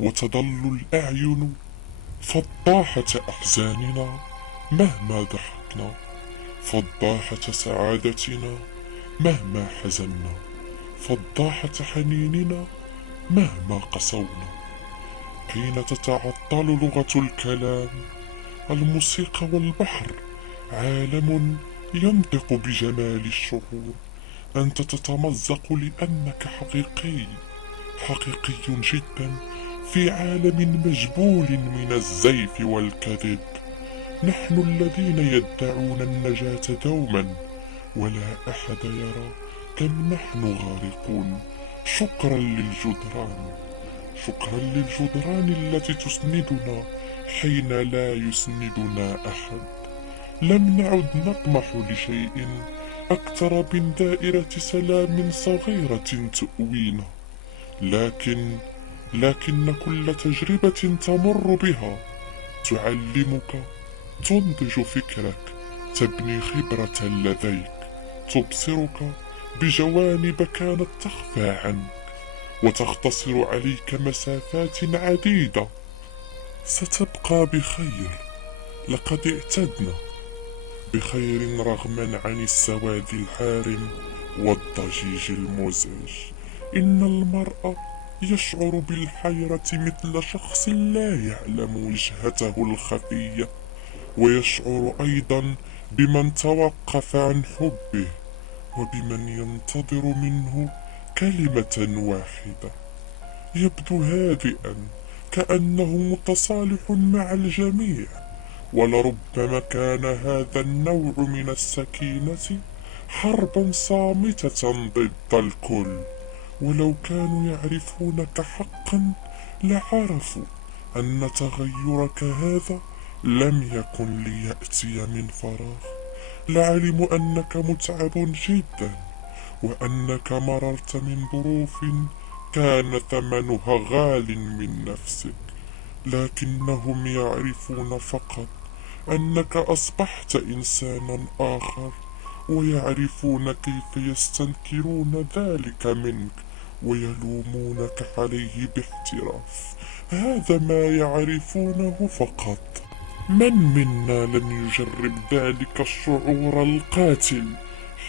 وتظل الأعين فضاحة أحزاننا مهما ضحكنا، فضاحة سعادتنا مهما حزنا، فضاحة حنيننا مهما قسونا. حين تتعطل لغة الكلام، الموسيقى والبحر عالم ينطق بجمال الشعور. أنت تتمزق لأنك حقيقي، حقيقي جدا في عالم مجبول من الزيف والكذب. نحن الذين يدعون النجاة دوما، ولا أحد يرى كم نحن غارقون. شكرا للجدران، شكرا للجدران التي تسندنا حين لا يسندنا أحد. لم نعد نطمح لشيء أكثر من دائرة سلام صغيرة تؤوينا، لكن كل تجربة تمر بها تعلمك، تنضج فكرك، تبني خبرة لديك، تبصرك بجوانب كانت تخفى عنك، وتختصر عليك مسافات عديدة. ستبقى بخير، لقد اعتدنا بخير رغما عن السواد الحارم والضجيج المزعج. إن المرء يشعر بالحيرة مثل شخص لا يعلم وجهته الخفية، ويشعر أيضا بمن توقف عن حبه، وبمن ينتظر منه كلمة واحدة. يبدو هادئا، كأنه متصالح مع الجميع، ولربما كان هذا النوع من السكينة حربا صامتة ضد الكل. ولو كانوا يعرفونك حقا لعرفوا أن تغيرك هذا لم يكن ليأتي من فراغ. لعلموا أنك متعب جدا، وأنك مررت من ظروف كان ثمنها غال من نفسك، لكنهم يعرفون فقط أنك أصبحت إنسانا آخر، ويعرفون كيف يستنكرون ذلك منك ويلومونك عليه باحتراف. هذا ما يعرفونه فقط. من منا لم يجرب ذلك الشعور القاتل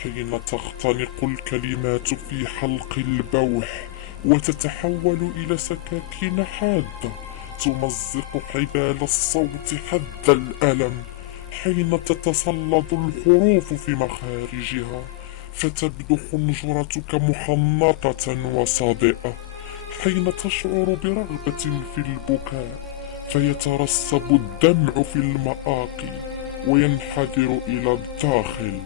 حين تختنق الكلمات في حلق البوح وتتحول إلى سكاكين حادة تمزق حبال الصوت حد الألم، حين تتسلط الحروف في مخارجها فتبدو حنجرتك محنطة وصادئة، حين تشعر برغبة في البكاء فيترسب الدمع في المآقي وينحدر إلى الداخل،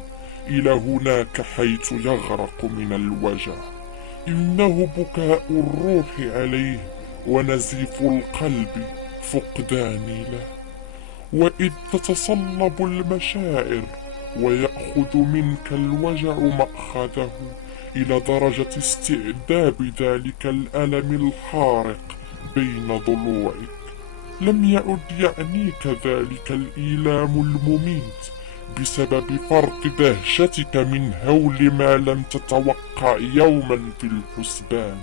إلى هناك حيث يغرق من الوجع. إنه بكاء الروح عليه ونزيف القلب فقداني له. وإذ تتصلب المشاعر ويأخذ منك الوجع مأخذه إلى درجة استعداد ذلك الألم الحارق بين ضلوعك، لم يعد يعنيك ذلك الإيلام المميت بسبب فرط دهشتك من هول ما لم تتوقع يوما في الحسبان.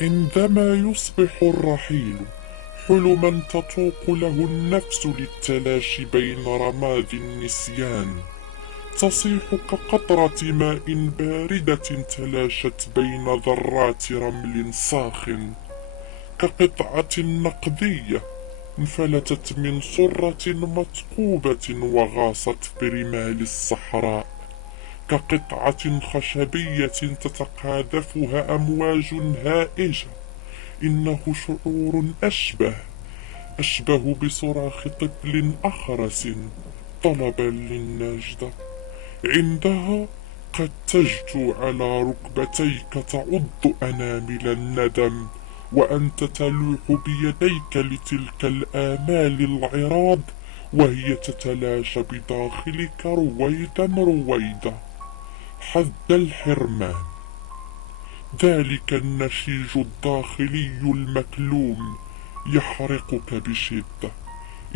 عندما يصبح الرحيل حلما تطوق له النفس للتلاشي بين رماد النسيان، تصيح كقطرة ماء باردة تلاشت بين ذرات رمل ساخن، كقطعة نقدية انفلتت من صرة مثقوبة وغاصت في رمال الصحراء، كقطعة خشبية تتقاذفها أمواج هائجة. إنه شعور أشبه بصراخ طفل أخرس طلبا للنجدة. عندها قد تجثو على ركبتيك تعض أنامل الندم، وأنت تلوح بيديك لتلك الآمال العراض وهي تتلاشى بداخلك رويدا رويدا. حد الحرمان، ذلك النشيج الداخلي المكلوم يحرقك بشدة.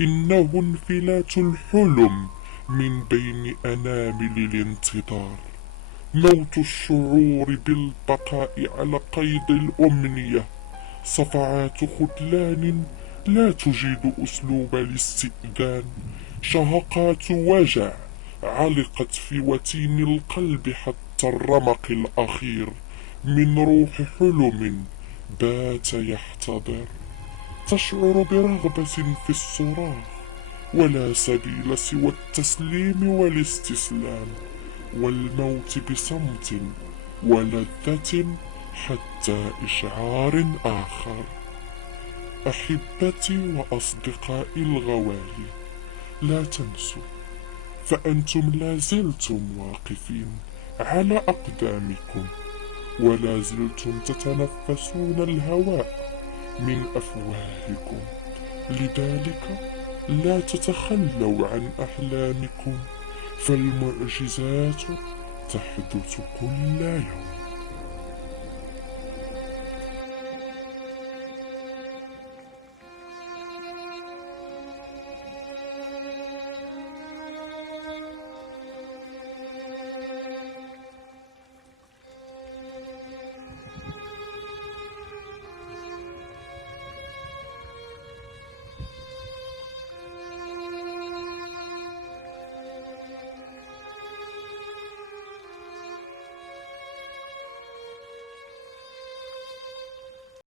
إنه انفلات الحلم من بين أنامل الانتظار، موت الشعور بالبقاء على قيد الأمنية، صفعات خذلان لا تجيد أسلوب الاستئذان، شهقات وجع علقت في وتين القلب حتى الرمق الأخير من روح حلم بات يحتضر. تشعر برغبة في الصراخ ولا سبيل سوى التسليم والاستسلام، والموت بصمت ولذة حتى إشعار آخر. أحبتي وأصدقائي الغوالي، لا تنسوا، فأنتم لازلتم واقفين على أقدامكم، ولا زلتم تتنفسون الهواء من أفواهكم. لذلك لا تتخلوا عن أحلامكم، فالمعجزات تحدث كل يوم.